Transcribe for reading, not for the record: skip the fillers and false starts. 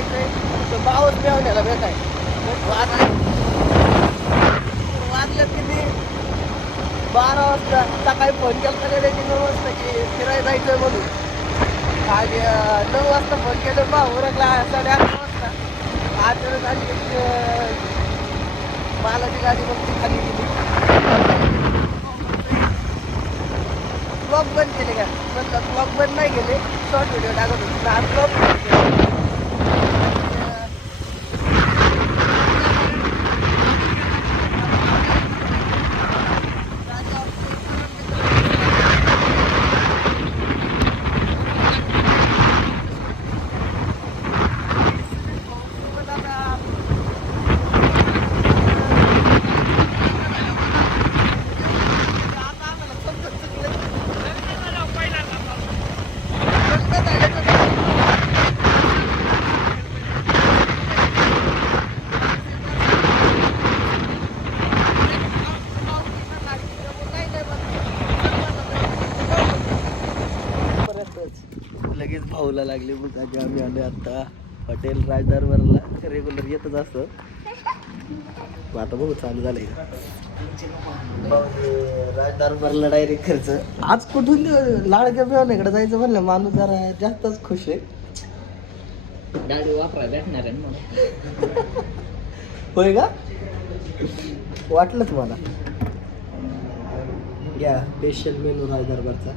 जायचंय तर बावच मेवण्याला भेटाय वाजल्यात किती 12 वाजता. सकाळी फोन केला तर त्याची 9 वाजता की फिरायला जायचं म्हणून. आणि 9 वाजता फोन केलं बा उरकला 8:30 वाजता. 8 वेळेस आली मालाची गाडी मग ती खाली गेली. ब्लॉग बंद केले का म्हणलं ब्लॉग बंद नाही केले शॉर्ट व्हिडिओ टाकत होते आज ब्लॉग लगेच भाऊला लागले मग आम्ही आलो आता हॉटेल राजदरबारला रेग्युलर येतच असतं. आता बघू चालू झालंय राजदरबारला डायरेक्ट खर्च. आज कुठून लाडक्या मेवण्याकडे जायचं म्हणलं माणूस जरा जास्तच खुश आहे. गाडी वापरा भेटणार आहे मग. होय का वाटलं तुम्हाला. या स्पेशल मेनू राजदरबारचा.